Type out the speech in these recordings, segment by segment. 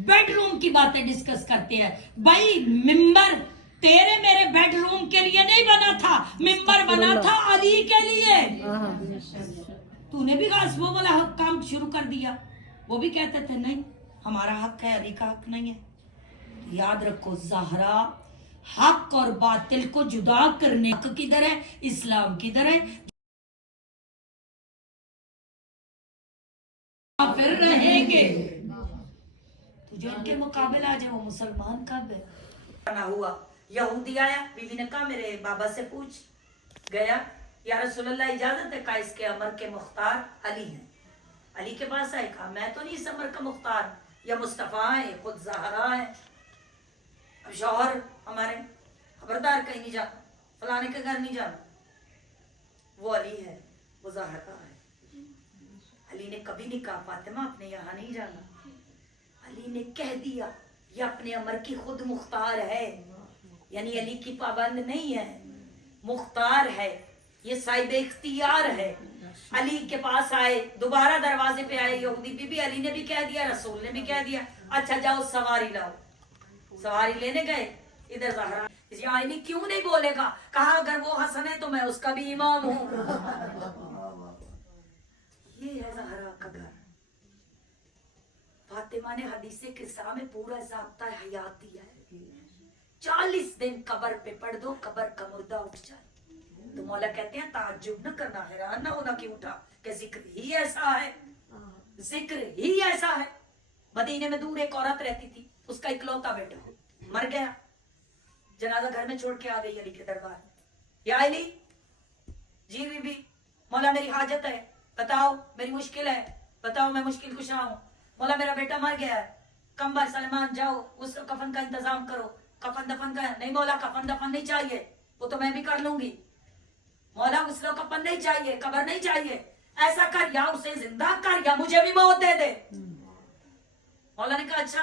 Bedroom की बातें discuss करते हैं। भाई मिंबर तेरे मेरे बेडरूम के लिए नहीं बना था, मिंबर बना था अली के लिए। तूने भी वो वाला हक काम शुरू कर दिया। वो भी कहते थे नहीं हमारा हक है, अली का हक नहीं है। याद रखो ज़हरा हक और बातिल को जुदा करने हक किधर है, इस्लाम किधर है। फिर रहेंगे तुझे उनके मुकाबले आ जाए वो मुसलमान कब है ना हुआ। यहूदी आया, बीवी ने कहा मेरे बाबा से पूछ। गया, या रसूलल्लाह इजाजत है? कहा इसके अमर के मुख्तार अली हैं। अली के पास आए, कहा मैं तो नहीं इस अमर का मुख्तार, या मुस्तफ़ा है, खुद ज़हरा है। अब शौहर हमारे खबरदार कहीं नहीं जाना, फलाने के घर नहीं जाना, वो अली है, वो ज़हरा है। अली ने कभी नहीं कहा फातिमा अपने यहाँ नहीं जाना। अली ने कह दिया ये अपने अमर की खुद मुख्तार है, यानी अली की पाबंद नहीं है, मुख्तार है, ये साहिब इख्तियार है। अली के पास आए, दोबारा दरवाजे पे आए यहूदी बीबी, अली ने भी कह दिया, रसूल ने भी कह दिया, अच्छा जाओ सवारी लाओ। सवारी लेने गए, इधर ज़हरा यानी क्यों नहीं बोलेगा? कहा अगर वो हसन है तो मैं उसका भी इमाम हूँ। ये है ज़हरा का घर। फातिमा ने हदीसे किस्सा में पूरा ज़ाब्ता हयात दिया है। 40 दिन कब्र पे पढ़ दो, कब्र का मुर्दा उठ जाए। तो मौला कहते हैं ताज्जुब न करना, हैरान न होना कि उठा, कि जिक्र ही ऐसा है, जिक्र ही ऐसा है। मदीने में दूर एक औरत रहती थी, उसका इकलौता बेटा मर गया, जनाजा घर में छोड़ के आ गई अली के दरबार। या अली जी बीबी, मौला मेरी हाजत है, बताओ मेरी मुश्किल है, बताओ मैं मुश्किल कुशा हूँ। मौला मेरा बेटा मर गया है, कंबर सलमान जाओ उसको कफन का इंतजाम करो। कफन दफन का नहीं मौला, कफन दफन नहीं चाहिए, वो तो मैं भी कर लूंगी। मौला उसको कफन नहीं चाहिए, कब्र नहीं चाहिए, ऐसा कर या उसे जिंदा कर या मुझे भी मौत दे दे। मौला ने कहा अच्छा।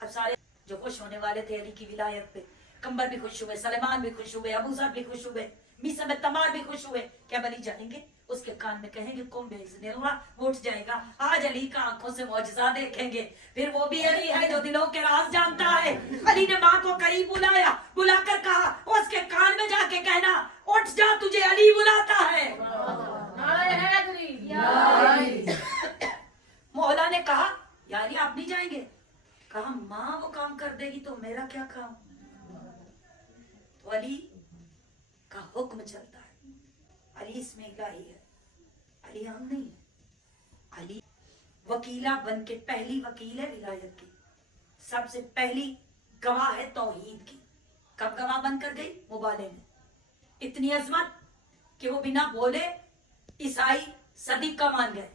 अब सारे जो खुश होने वाले थे अली की विलायत पे, कंबर भी खुश हुए, सलेमान भी खुश हुए, अबू ज़र भी खुश हुए, मीसा में तमार भी खुश हुए। क्या अली जाएंगे? उसके कान में कहेंगे कुम बेइज़्निल्लाह, वो उठ जाएगा। आज अली का आंखों से मौजज़ा देखेंगे। फिर वो भी अली है जो दिलों के राज जानता है। अली ने माँ को करीब बुलाया, बुलाकर कहा उसके कान में जाके कहना उठ जा, तुझे अली बुलाता है। मौला ने कहा या अली आप नहीं जाएंगे? कहा माँ वो काम कर देगी तो मेरा क्या काम। तो अली का हुक्म चलता है, अली इसमें इलाही है, अली हम नहीं है। अली वकीला बन के पहली वकील है विलायत की, सबसे पहली गवाह है तौहीद की। कब गवाह बनकर गई? मुबाले में। इतनी अजमत कि वो बिना बोले ईसाई सदीक का मान गए,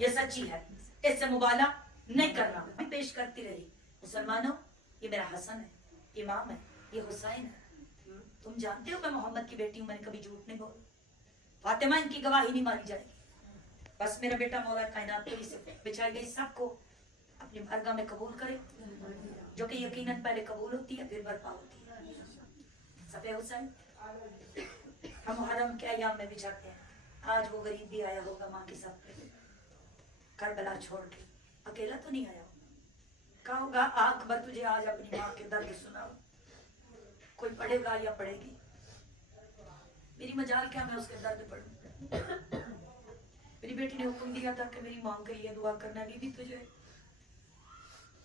ये सच्ची है, इससे मुबाला नहीं करना। मैं पेश करती रही, मुसलमानों ये मेरा हसन है, इमाम है, ये हुसैन है, तुम जानते हो मैं मोहम्मद की बेटी हूं, मैंने कभी झूठ नहीं बोला। फातिमा इनकी गवाही नहीं मानी जाएगी। बस मेरा बेटा मौला कायनात पे इसे बिछाई गई सबको अपनी बारगाह में कबूल करे, जो कि यकीनन पहले कबूल होती है फिर बर्पा होती है। सफे हुसैन हम मुहर्रम के अय्याम में बिछाते हैं। आज वो गरीब भी आया होगा माँ के साथ पे, करबला छोड़ के, अकेला तो नहीं आया। कहा होगा आंख भर तुझे आज अपनी माँ के दर्द सुनाओ, कोई पढ़ेगा या पढ़ेगी, मेरी मजाल क्या मैं उसके दर्द पढ़ूं। मेरी बेटी ने हुक्म दिया था कि मेरी माँ के लिए दुआ करना, बीबी तुझे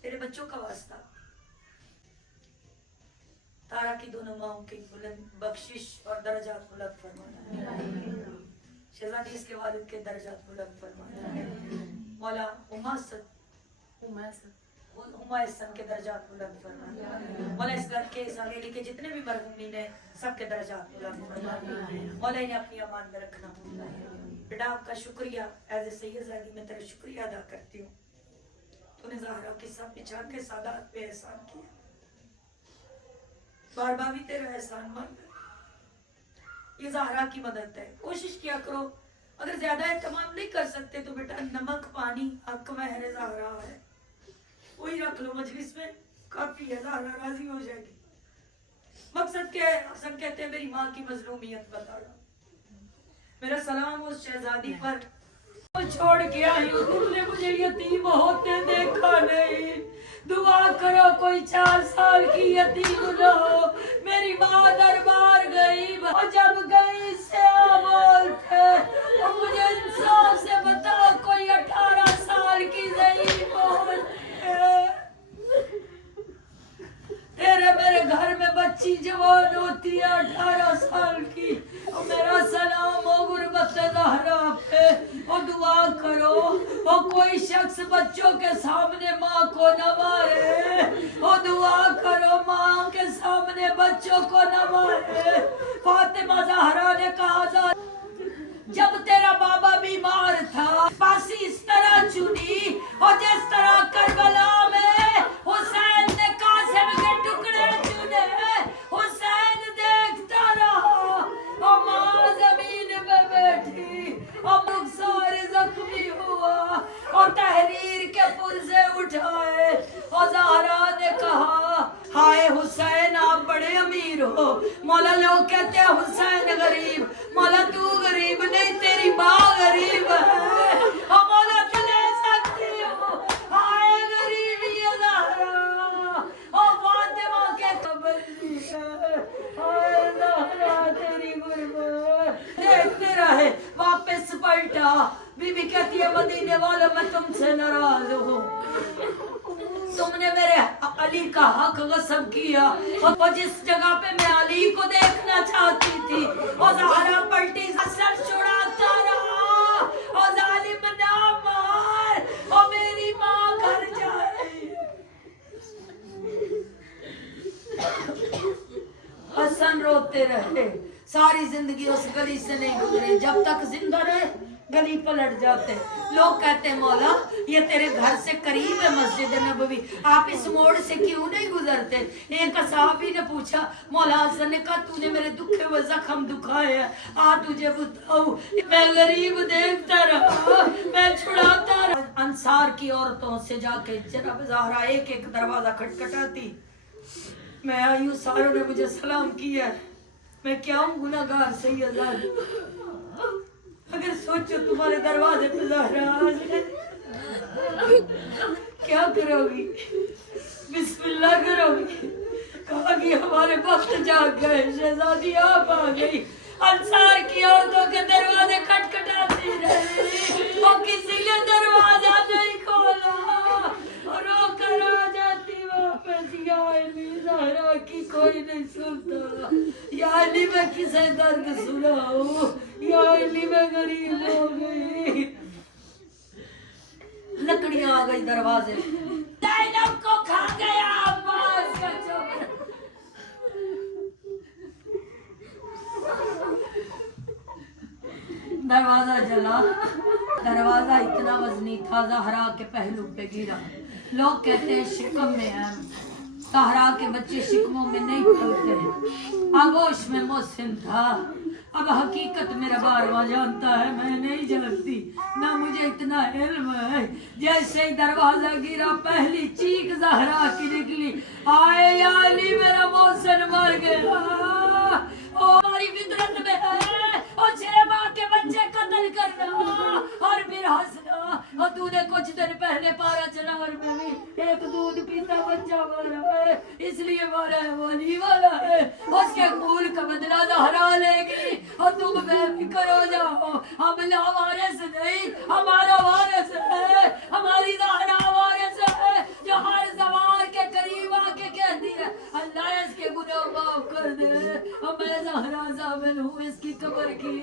तेरे बच्चों का वास्ता तारा की दोनों माओं की बुलंद बख्शिश और दर्जात बुलंद फरमाना, शहजादी इसके वालिद के दर्जात बुलंद फरमाना। मौला हुमायूं के दर्जात बुलंद फरमाना। मौला इस घर के, इस हवेली के जितने भी मरहूमीन हैं सबके दर्जात बुलंद फरमाना। मौला इन्हें अपनी अमान में रखना। बेटा आपका शुक्रिया, एज ए सैयद मैं तेरा शुक्रिया अदा करती हूँ। तूने ज़हरा के साथ बिछा के सादात पे एहसान किया, बार बार भी तेरा एहसान मान। ये ज़हरा की मदद है, कोशिश किया करो। अगर ज्यादा एहतमाम नहीं कर सकते तो बेटा नमक पानी हक महर ज़हरा है, वही रख लो मजलिस में, काफी है, ज़हरा राजी हो जाएगी। मकसद क्या है? हसन कहते हैं मेरी माँ की मजलूमियत बता रहा, मेरा सलाम उस शहजादी पर छोड़ के आई हूँ, तुमने मुझे यतीम होते देखा नहीं, कोई 4 साल की यतीम न हो। मेरी माँ दरबार गई और जब गई से बोलते और मुझे इंसाफ से बताओ कोई 18 साल की ज़ईफ तेरे मेरे घर में बच्ची जवान होती है 18 साल की और मेरा सलाम हो गुरबत ज़हरा पे और दुआ करो और कोई शख्स बच्चों के सामने माँ को न मारे और दुआ करो माँ के सामने बच्चों को न मारे। फातिमा ज़हरा ने कहा था जब तेरा बाबा बीमार था फांसी इस तरह चुनी और जिस तरह करबला में हुसैन ने कासिम के टुकड़े चुने। हुसैन देखता रहा और माँ जमीन में बैठी और रुखसार जख्मी हुआ और तहरीर के पुर्जे उठाए और ज़हरा ने कहा हाय हुसैन आप बड़े अमीर हो। मौला लोग कहते हैं हुसैन गरीब, मौला तू गरीब नहीं तेरी माँ गरीब है और मौला तू ले सकती हो। हाय गरीबी है ज़हरा और फातिमा के कब्र है। हाय ज़हरा तेरी गुरबत देखते रहे वापस पलटा। बीबी कहती है मदीने वालों मैं तुमसे नाराज हूँ, तुमने मेरे अली का हक गस्ब किया और जिस जगह पे मैं अली को देखना चाहती थी और ज़हरा पलटी सर छुड़ाता रहा और जालिम ना मार और मेरी माँ घर जाए। हसन रोते रहे सारी जिंदगी उस गली से नहीं गुजरे, जब तक जिंदा रहे गली पलट जाते। लोग कहते हैं मौला ये तेरे घर से करीब है मस्जिद नबवी, आप इस मोड़ से क्यों नहीं गुजरते। एक सहाबी ने पूछा मौला हसन ने कहा तूने मेरे दुखे व जख्म दुखाए हैं, आ तुझे बताऊं। मैं गरीब देखता रहा, मैं छुड़ाता रहा। अंसार की औरतों से जाके जनाब ज़हरा एक एक दरवाजा खटखटाती। मैं आई हूँ, सारों ने मुझे सलाम किया, मैं क्या हूँ गुनाहगार सैयदा। अगर सोचो तुम्हारे दरवाजे पे ज़हरा क्या करोगी, बिस्मिल्लाह करोगी। कहा कि हमारे वक्त जाग गए, शहजादी आप आ गई। अंसार की औरतों के दरवाजे खटखटाती रही और किसी ने दरवाजा नहीं खोला और रो कर आ जाती वापस। या अली ज़हरा की कोई नहीं सुनता, या अली मैं किसे दर्द सुनाऊं, या अली मैं गरीब हो गई। लकड़ियां आ गई दरवाजे, ज़ैनब को खा गया अब्बास का चोर। दरवाजा जला, दरवाजा इतना वजनी था ज़हरा के पहलू पे गिरा। लोग कहते हैं शिकम में है, ज़हरा के बच्चे शिकमों में नहीं पलते। आगोश में मोहसिन था, अब हकीकत मेरा बारवा जानता है, मैं नहीं जानती ना मुझे इतना इल्म है। जैसे ही दरवाजा गिरा पहली चीख ज़हरा की निकली, आए या अली मेरा मोहसिन मर गया। ओ हमारी फितरत में है और 6 माह के बच्चे कत्ल करना और फिर हंसना। और तूने कुछ दिन पहले पारा चनार में भी एक दूध पीता बच्चा मारा है, इसलिए मारा है वली वाला है, उसके खून का बदला ज़हरा लेगी और तुम बेफिक्र हो जाओ। हम वारिस नहीं, हमारा वारिस है, हमारी ज़हरा वारिस है जो हर ज़वार के करीब आके कहती है अल्लाह इसके गुनाह माफ कर दे और मैं ज़हरा ज़ामिन हूँ इसकी कब्र की।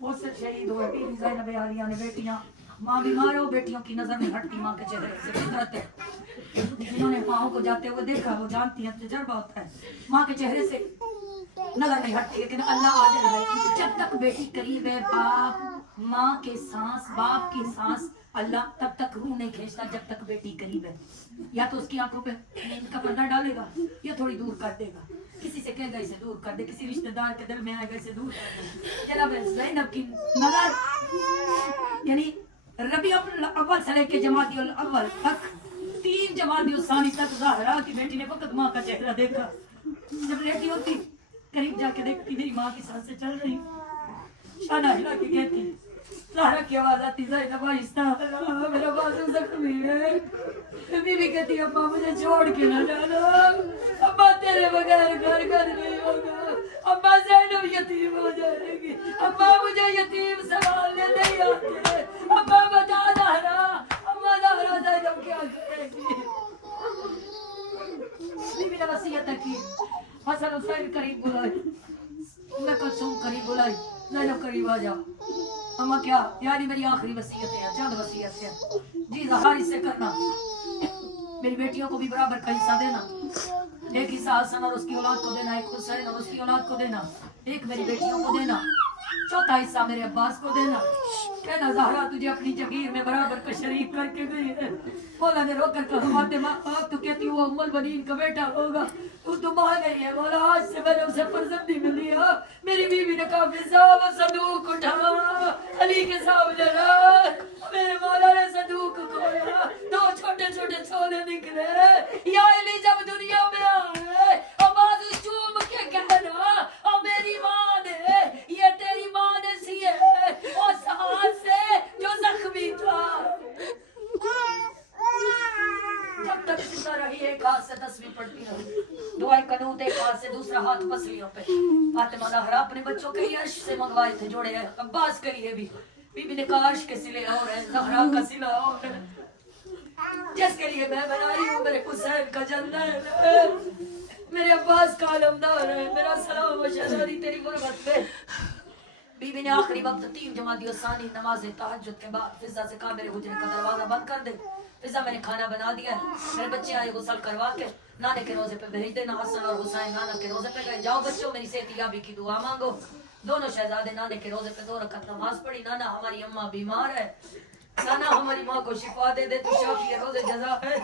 बहुत से शहीद हुए, बीबी ज़ैनब आलिया ने बेटियां, माँ बीमार हो बेटियों की नजर नहीं हटती माँ के चेहरे से। फितरत है, जिन्होंने माओ को जाते हुए देखा वो जानती है, तजुर्बा होता है। माँ के चेहरे से नजर नहीं हटती, लेकिन अल्लाह आगे है। जब तक बेटी करीब है, बाप माँ के सांस बाप की सांस अल्लाह तब तक रूह नहीं खींचता जब तक बेटी करीब है। या तो उसकी आंखों पे का पर्दा डालेगा या थोड़ी दूर कर देगा, किसी से कहेगा इसे दूर कर दे, किसी रिश्तेदार के दिल में आएगा इसे दूर कर दे। जनाब ज़ैनब की नजर यानी रबीउल अव्वल से लेके जमादियुल अव्वल तक 3 जमादियुल सानी तक ज़हरा की बेटी ने फकत माँ का चेहरा देखा। जब लेटी होती करीब जाके देखती मेरी माँ की सांसें चल रही, शाना हिला के कहती ज़हरा की आवाज आती, ज़ैनब आहिस्ता, मेरा बाजू जख्मी है। बीवी कहती अम्मा मुझे छोड़ के ना जाना, अम्मा तेरे बगैर घर नहीं होगा, अम्मा ज़ैनब यतीम हो जाएगी, अम्मा मुझे यतीम संभालने नहीं आते, अम्मा बता ज़हरा, अम्मा ज़हरा ज़ैनब क्या करेगी। बीवी ने वसीयत की, हसन हुसैन करीब बुलाए, मैं कुलसूम करीब बुलाई, ज़ैनब करीब आ जा। अम्मा क्या, यानी मेरी आखिरी वसीयत है, चंद वसीयत है जी, ज़हरा इससे करना, मेरी बेटियों को भी बराबर का हिस्सा देना, एक हिस्सा हसन और उसकी औलाद को देना, एक हुसैन और उसकी औलाद को देना, एक मेरी बेटियों को देना, चौथा हिस्सा मेरे अब्बास को देना। कहना ज़हरा तुझे अपनी जगीर में बराबर का शरीक करके गई है। मौला ने रोक कर कहा फातिमा आप तो कहती हो उम्मुल बनीन का बेटा होगा, तू तो मां नहीं है, मौला आज से मैंने उसे फर्जंदी मिली है। मेरी बीवी ने कहा फिजा वो संदूक उठा, अली के सामने रख, मेरे मौला ने संदूक खोला, दो छोटे छोटे छोले निकले, या अली जब दुनिया में आए आवाज चूम के कहना और मेरी माँ ने, ये तेरी माँ ने सिए उस हाथ से जो जख्मी था। जब तक जिंदा रही एक हाथ से तस्वीर पढ़ती रही, दुआए कनूत एक हाथ से, दूसरा हाथ पसलियों पे। फातिमा ज़हरा अपने बच्चों के लिए अर्श से मंगवाए थे जोड़े हैं, अब्बास के लिए भी। बीबी ने कहा अर्श के सिले और है, ज़हरा का सिला और है, जिसके लिए मैं बना रही हूँ मेरे हुसैन का जन्नत है, मेरे अब्बास का आलमदार है, मेरा सलाम व शहजादी तेरी गुरबत पे। बीबी ने आखिरी वक्त 3 जमाती सानी नमाज तहज्जुद के बाद फिजा से कहा मेरे हुजरे का दरवाजा बंद कर दे। फिजा मैंने खाना बना दिया है, मेरे बच्चे आए गुसल करवा के नाने के रोजे पे भेज देना। हसन और हुसैन नाना के रोजे पे गए, जाओ बच्चों मेरी सेहतियाबी की दुआ मांगो। दोनों शहजादे नाने के रोजे पे 2 रकात नमाज पढ़ी। नाना हमारी अम्मा बीमार है, नाना हमारी माँ को शिफा दे दे, तू शाफी है रोज़े जज़ा है।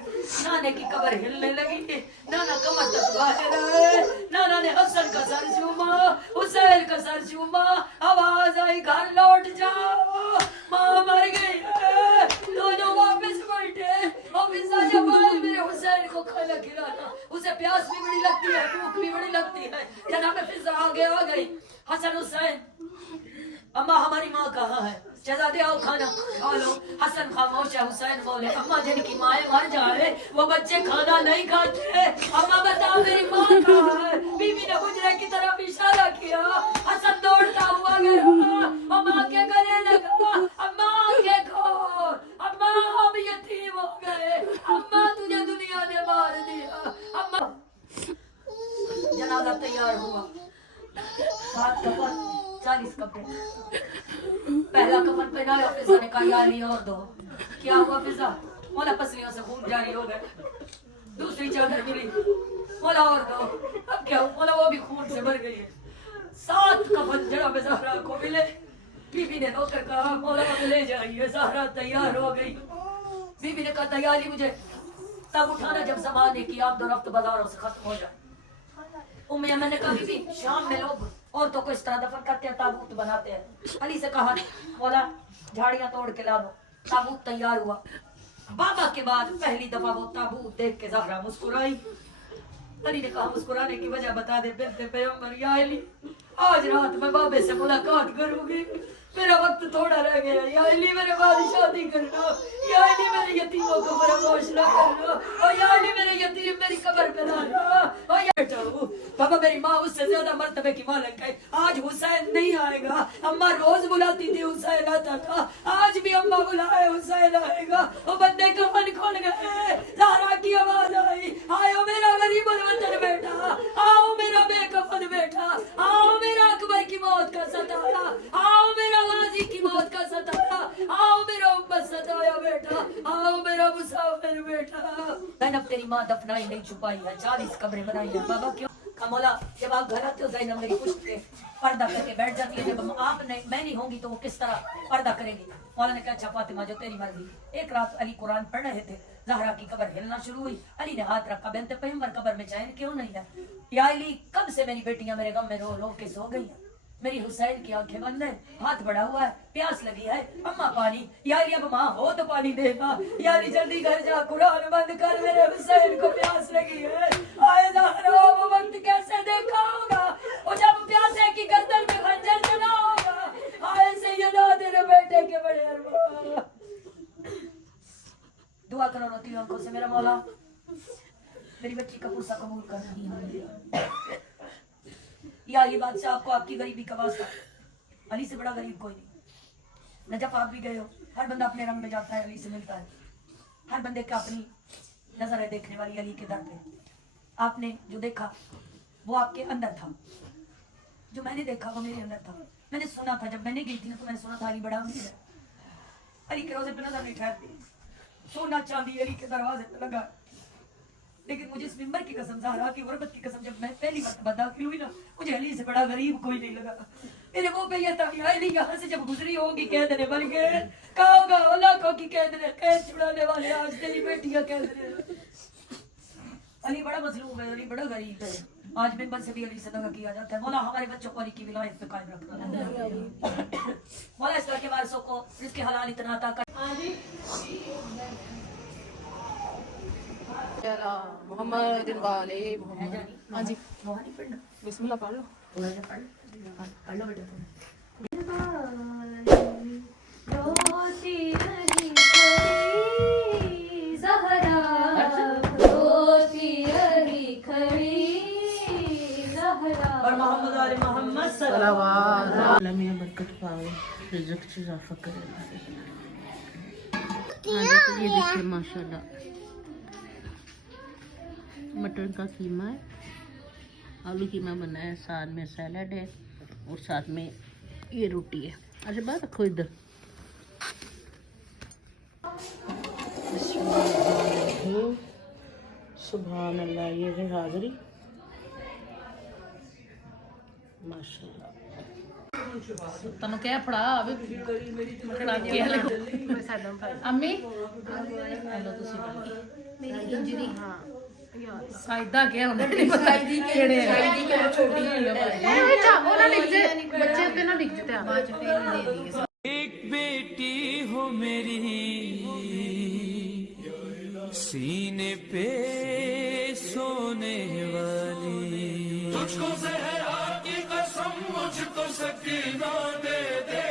नाने की कब्र हिलने लगी, नाना कमर तक बाहर आए, नाना ने हसन का सर चूमा, हुसैन का सर चूमा, आवाज आई घर लौट जाओ, माँ मर गई है। दोनों वापस बैठे, और फिजा जब आए मेरे हुसैन को खाना खिलाना, उसे प्यास भी बड़ी लगती है, भूख भी बड़ी लगती है। जनाब फिजा आगे आ गई, हसन हुसैन अम्मा हमारी माँ कहाँ है, शहजादे आओ खाना खा लो। हसन खामोश है, हुसैन बोले अम्मा जिनकी माँ मर जाए वो बच्चे खाना नहीं खाते, अम्मा बता मेरी माँ कहाँ है। बीवी ने हुजरे की तरफ इशारा किया, हसन दौड़ता हुआ गया, अम्मा के गले लगा, अम्मा के खोल, अम्मा हम यतीम हो गए, अम्मा तुझे दुनिया ने मार दिया, अम्मा। जनाजा तैयार हुआ, 7 कफन 40 कपड़े, पहला कफन पहनाया, फिजा ने कहा या अली और दो। क्या हुआ फिजा, मौला पसलियों से खून जारी हो गए। दूसरी चादर मिली, मौला और दो, अब क्या हुआ, मौला वो भी खून से भर गई है। 7 कफन जनाब ज़हरा को मिले। बीबी ने रोकर कहा मौला ले जाइए, ज़हरा तैयार हो गई। बीबी ने कहा तैयारी मुझे तब उठाना जब ज़माने की आप दो रफ्त बाजारों से खत्म हो जाए। उम्मे अमन ने कहा बीबी शाम में लोग औरतों को इस तरह दफन करते हैं, ताबूत बनाते हैं। अली से कहा मौला झाड़ियां तोड़ के ला दो। ताबूत तैयार हुआ। बाबा के बाद पहली दफा वो ताबूत देख के ज़हरा मुस्कुराई। अली ने कहा मुस्कुराने की वजह बता दे बिन्ते पैगंबर। या अली आज रात मैं बाबे से मुलाकात करूंगी, मेरा वक्त थोड़ा रह गया, या अली मेरे बाद शादी करना, या अली मेरे यतीमों को फरामोश न करना, और या अली मेरे यतीम मेरी कब्र पे लाना। और या बेटा बाबा मेरी माँ उससे ज्यादा मर्तबे की मालिक है, आज हुसैन नहीं आएगा। अम्मा रोज बुलाती थी हुसैन आता था, आज भी अम्मा बुलाए हुसैन आएगा। वो बंदे कफन खोल गए, ज़हरा की आवाज आई, आओ मेरा गरीब वतन बेटा, आओ मेरा बेकफन बेटा, आओ मेरा अकबर की मौत का सताया, आओ मेरा गाजी की मौत का सताया, आओ मेरा उम्मत सताया बेटा, आओ मेरा मुसाफिर बेटा। ज़ैनब तेरी माँ दफनाई नहीं छुपाई है, 40 कब्रें बनाई है। बाबा क्यों? मौला जब आप घर आते हो ज़ैनब मेरी पुश्त पे पर्दा करके बैठ जाती है, जब आप नहीं मैं नहीं होंगी तो वो किस तरह पर्दा करेगी। मौला ने कहा अच्छा फातिमा जो तेरी मर्जी। एक रात अली कुरान पढ़ रहे थे, ज़हरा की कब्र हिलना शुरू हुई। अली ने हाथ रखा, बिन्ते पैगंबर कब्र में चैन क्यों नहीं है? या अली कब से मेरी बेटियां मेरे गम में रो रो के सो गई हैं, मेरी हुसैन की आंखें बंद है, हाथ बढ़ा हुआ है, प्यास लगी है, अम्मा पानी। यारी अब माँ हो तो पानी देना, यारी जल्दी घर जा कुरान बंद कर, मेरे हुसैन को प्यास लगी है। आए ज़हरा वो वक्त कैसे देखा होगा, और जब प्यासे की गर्दन में खंजर चला होगा। आए सैयदा तेरे बेटे के बड़े अरमान। दुआ करो रोती आंखों से, मेरा मौला मेरी बच्ची का पुरसा कबूल करना। या ये बादशाह आपको आपकी गरीबी का वास्ता, अली से बड़ा गरीब कोई नहीं। नजफ आप भी गए हो, हर बंदा अपने रंग में जाता है, अली से मिलता है। हर बंदे का अपनी नजर है देखने वाली अली के दर पे। आपने जो देखा वो आपके अंदर था, जो मैंने देखा वो मेरे अंदर था। मैंने सुना था, जब मैंने गई थी तो मैंने सुना था अली बड़ा अमीर है। अली के रोजे पे नजर नहीं ठहरती, सोना चांदी अली के दरवाजे पे लगा। लेकिन मुझे इस मिंबर की कसम, ज़हरा की गुरबत की कसम, जब मैं पहली मर्तबा दाखिल हुई ना, मुझे अली से बड़ा गरीब कोई नहीं लगा। मेरे मुंह पे ये था कि अली यहाँ से जब गुजरी होगी कह देने बन गए, कहा होगा लाखों की कह देने, कैद छुड़ाने वाले आज तेरी बेटियां कह देने। अली बड़ा मजलूम है, अली बड़ा गरीब है। आज मिंबर से भी अली से दगा किया जाता है। मौला हमारे बच्चों को अली की विलायत पे कायम रखना। मौला इस तरह के वारसों को जिसके हलाल इतना अता कर। मोहम्मद वाले मोहम्मद। हाँ जी, मोहनी पढ़ना, बिस्मिल्लाह पढ़ लो। पढ़ लो बेटा। रोती रही खड़ी ज़हरा, रोती रही खड़ी ज़हरा। और मोहम्मद वाले मोहम्मद सलावत अल्लाह मियां बरकत पावे, रिज़्क से इजाफा करे। ये देखिए माशाल्लाह मटर का कीमा है, आलू कीमा बना है, साथ में सैलड है और साथ में ये रोटी है। अच्छा बात रखो इधर। सुभान अल्लाह, ये है हाज़री माशाल्लाह। तनु क्या फड़ा अभी फड़ा के अम्मी हेलो तुसी मेरी इंजरी। हाँ साइदा क्या होने नहीं पता केड़े साइदी के छोटी है भाई बेटा वो ना लिख दे बच्चे पे ना लिख देते बाद पे दे दिए। एक बेटी हो मेरी सीने पे सोने वाली, तुझको ज़हरा की कसम मुझको सकीना दे दे।